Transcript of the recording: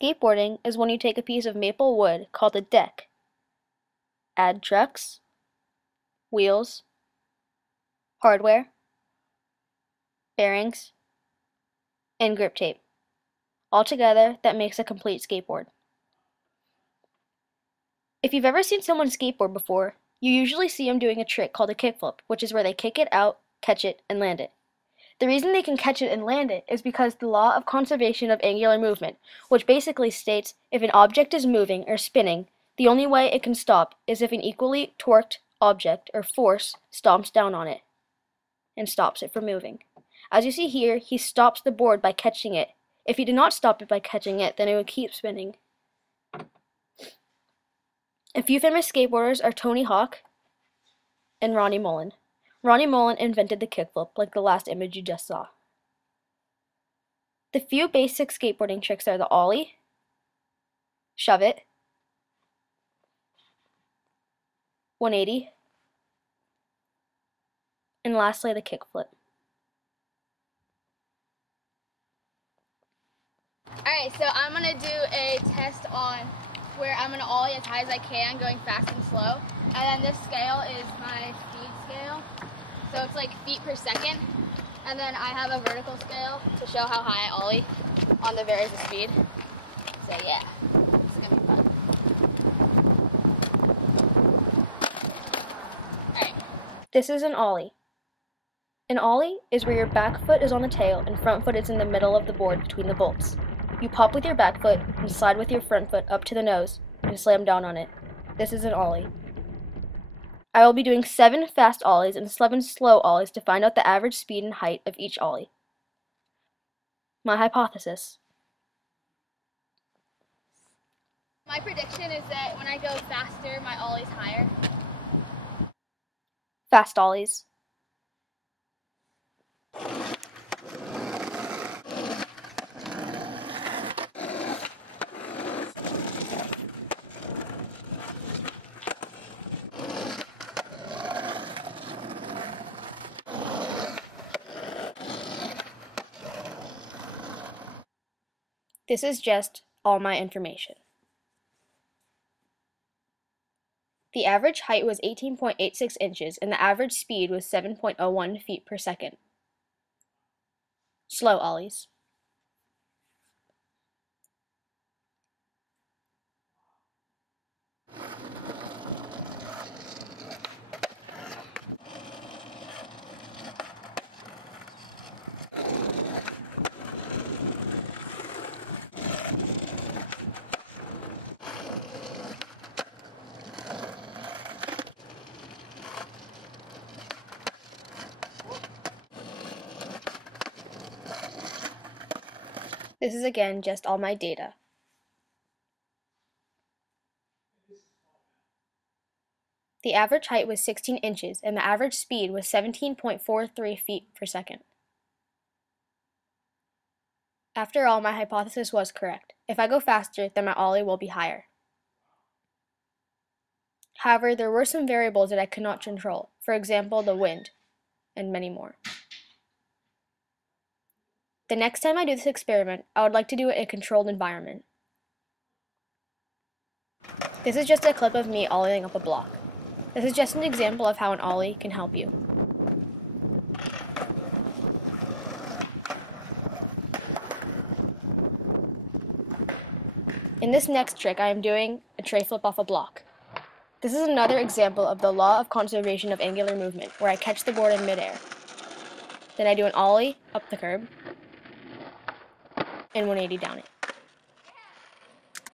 Skateboarding is when you take a piece of maple wood called a deck, add trucks, wheels, hardware, bearings, and grip tape. Altogether, that makes a complete skateboard. If you've ever seen someone skateboard before, you usually see them doing a trick called a kickflip, which is where they kick it out, catch it, and land it. The reason they can catch it and land it is because the law of conservation of angular movement, which basically states if an object is moving or spinning, the only way it can stop is if an equally torqued object or force stomps down on it and stops it from moving. As you see here, he stops the board by catching it. If he did not stop it by catching it, then it would keep spinning. A few famous skateboarders are Tony Hawk and Ronnie Mullen. Ronnie Mullen invented the kickflip, like the last image you just saw. The few basic skateboarding tricks are the ollie, shove it, 180, and lastly the kickflip. Alright, so I'm going to do a test on where I'm going to ollie as high as I can, going fast and slow. And then this scale is my speed scale. So it's like feet per second. And then I have a vertical scale to show how high I ollie on the various speed. So yeah, it's going to be fun. Alright. This is an ollie. An ollie is where your back foot is on the tail and front foot is in the middle of the board between the bolts. You pop with your back foot and slide with your front foot up to the nose and slam down on it. This is an ollie. I will be doing 7 fast ollies and 7 slow ollies to find out the average speed and height of each ollie. My hypothesis. My prediction is that when I go faster, my ollie's higher. Fast ollies. This is just all my information. The average height was 18.86 inches and the average speed was 7.01 feet per second. Slow ollies. This is again just all my data. The average height was 16 inches and the average speed was 17.43 feet per second. After all, my hypothesis was correct. If I go faster, then my ollie will be higher. However, there were some variables that I could not control, for example, the wind, and many more. The next time I do this experiment, I would like to do it in a controlled environment. This is just a clip of me ollieing up a block. This is just an example of how an ollie can help you. In this next trick, I am doing a tray flip off a block. This is another example of the law of conservation of angular movement, where I catch the board in midair. Then I do an ollie up the curb and 180 down it.